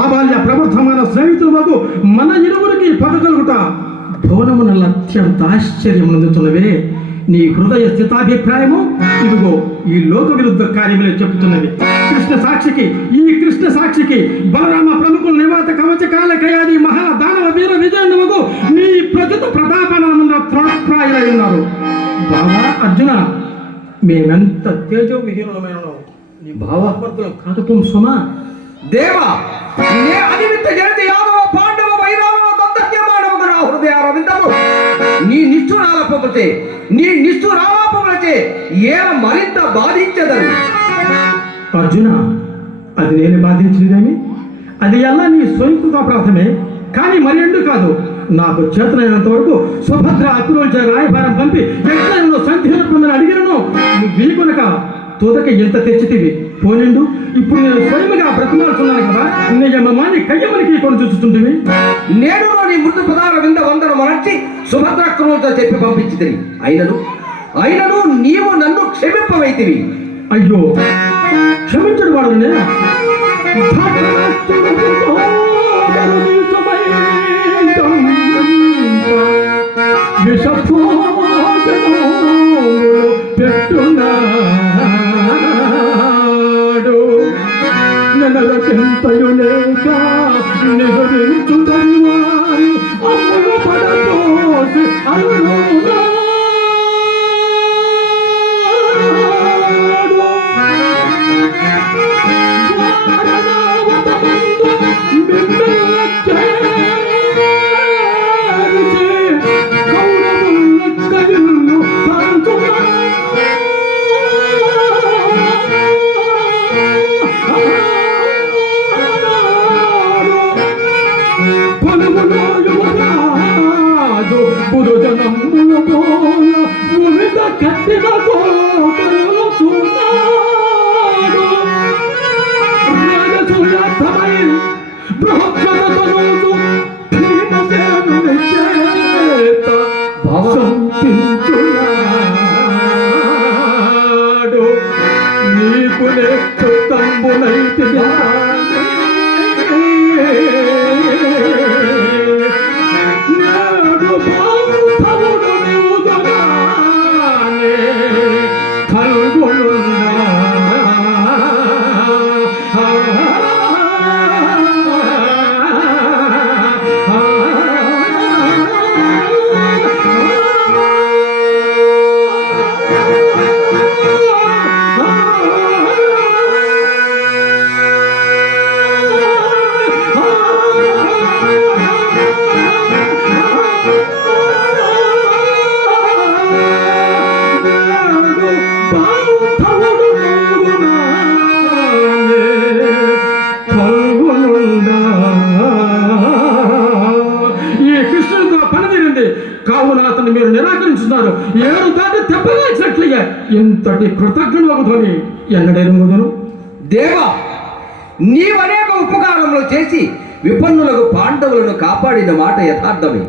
ఆబాల్య ప్రవర్ధమాన స్నేహితులకు మన ఇరువురికి పగ కలుగుట భువనమునల్ల అత్యంత ఆశ్చర్యం అందుతున్నవే. నీ హృదయ స్థితాభిప్రాయము ఇదిగో ఈ లోక విరుద్ధ కార్యములే చెబుతున్నవి. కృష్ణ సాక్షికి బలరామ ప్రముఖుల నివాత కవచ కాల కయాది మహాదానవ వీర విజయముకు నీ ప్రజత ప్రతాపనమున త్రాప్రాయులై ఉన్నారు. బావా అర్జున, మేమెంత తేజో విహీనమైన నీ భావాత్మర్థులం కాకపోం సుమా. దేవా, నే అనిమిత్త జనతి యాదవ పాండవ వైరామ దంతక్యమానముగా నా హృదయారవిందము నీ నిష్ఠురాలాపములచే ఏల మరింత బాధించదరు. అర్జున, అది నేను బాధించినదేమి? అది ఎలా నీ స్వయంకృత అపరాధమే, కానీ మరెండు కాదు. నాకు చేతనైనంత వరకు సుభద్ర అక్రోల్చే రాయభారం పంపి ఎట్లనో సంఖ్యను అడిగినను వీకొనక తోదక ఎంత తెచ్చితివి పోనిండు. ఇప్పుడు నేను స్వయముగా బ్రతిమాలుతున్నాను కదా, నిజమాన్ని కయ్యమనికి కొని చూస్తుంటివి. నేను నీ మృదు పదాల వింద వందను మరచి సుభద్రాక్రమంతో చెప్పి పంపించితివి. అయినను నీవు నన్ను క్షమింపవైతివి. అయ్యో, క్షమించడు వాడు పెట్టున్నాడు నెలలకెంతయు లేక నిజరించుదని వారి అమ్ములు పడపోసి అరుణునా. నీకు తంబునైతే కావున అతన్ని మీరు నిరాకరించున్నారు. 7 దాటి తెప్పగాల్సినట్లుగా ఇంతటి కృతజ్ఞులవుతోని ఎన్నడేను. దేవా, నీవనేక ఉపకారములు చేసి విపన్నులకు పాండవులను కాపాడిన మాట యథార్థమే.